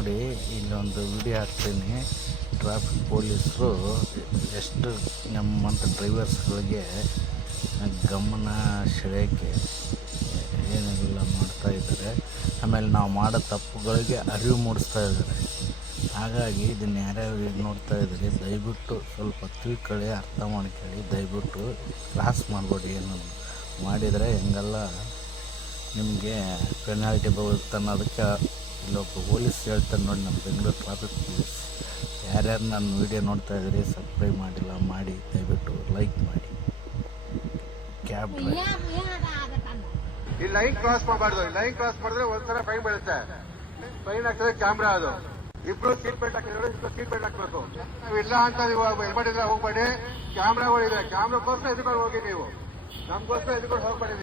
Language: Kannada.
ನೋಡಿ ಇಲ್ಲೊಂದು ವಿಡಿಯೋ ಹಾಕ್ತೀನಿ. ಟ್ರಾಫಿಕ್ ಪೊಲೀಸರು ಎಷ್ಟು ನಮ್ಮಂಥ ಡ್ರೈವರ್ಸ್ಗಳಿಗೆ ಗಮನ ಸೆಳೆಯೋಕ್ಕೆ ಏನೆಲ್ಲ ಮಾಡ್ತಾಯಿದ್ದಾರೆ. ಆಮೇಲೆ ನಾವು ಮಾಡೋ ತಪ್ಪುಗಳಿಗೆ ಅರಿವು ಮೂಡಿಸ್ತಾ ಇದ್ದಾರೆ. ಹಾಗಾಗಿ ಇದನ್ನು ಯಾರ್ಯಾರು ನೋಡ್ತಾ ಇದ್ದೀರಿ ದಯವಿಟ್ಟು ಸ್ವಲ್ಪ ತಿಳ್ಕೊಳ್ಳಿ, ಅರ್ಥ ಮಾಡ್ಕೊಳ್ಳಿ. ದಯವಿಟ್ಟು ಕ್ರಾಸ್ ಮಾಡಬೇಡಿ. ಏನು ಮಾಡಿದರೆ ಹೆಂಗೆಲ್ಲ ನಿಮಗೆ ಪೆನಾಲ್ಟಿ ಬರುತ್ತೆ ಅನ್ನೋದಕ್ಕೆ ಇಲ್ಲೊಬ್ಬ ಪೊಲೀಸ್ ಹೇಳ್ತಾರೆ ನೋಡಿ, ನಮ್ಮ ಬೆಂಗಳೂರು ಟ್ರಾಫಿಕ್ ಪೊಲೀಸ್. ಯಾರ್ಯಾರು ನನ್ನ ವೀಡಿಯೋ ನೋಡ್ತಾ ಇದ್ದೀರಿ ಸಬ್ಸ್ಕ್ರೈಬ್ ಮಾಡಿಲ್ಲ ಮಾಡಿ, ದಯವಿಟ್ಟು ಲೈಕ್ ಮಾಡಿ. ಕ್ಯಾಬ್ ಈ ಲೈನ್ ಕ್ರಾಸ್ ಮಾಡಬಾರ್ದು. ಲೈನ್ ಕ್ರಾಸ್ ಮಾಡಿದ್ರೆ ಒಂದ್ಸಲ ಫೈನ್ ಬೀಳುತ್ತೆ. ಫೈನ್ ಹಾಕಿದ್ರೆ ಕ್ಯಾಮ್ರಾ ಅದು. ಇಬ್ರು ಸೀಟ್ ಬೆಲ್ಟ್ ಹಾಕಿದ್ರೆ ಸೀಟ್ ಬೆಲ್ಟ್ ಹಾಕ್ಬೇಕು. ನೀವು ಇಲ್ಲ ಅಂತ ನೀವು ಹೆಲ್ಮೆಟ್ ಇದ್ರೆ ಹೋಗ್ಬೇಡಿ. ಕ್ಯಾಮ್ರಾಗಳಿದೆ, ಕ್ಯಾಮ್ರಾಗೋಸ್ಕರ ಎದ್ಕೊಂಡು ಹೋಗಿ. ನೀವು ನಮ್ಗೋಸ್ಕರ ಎದ್ಕೊಂಡು ಹೋಗ್ಬೇಡಿ.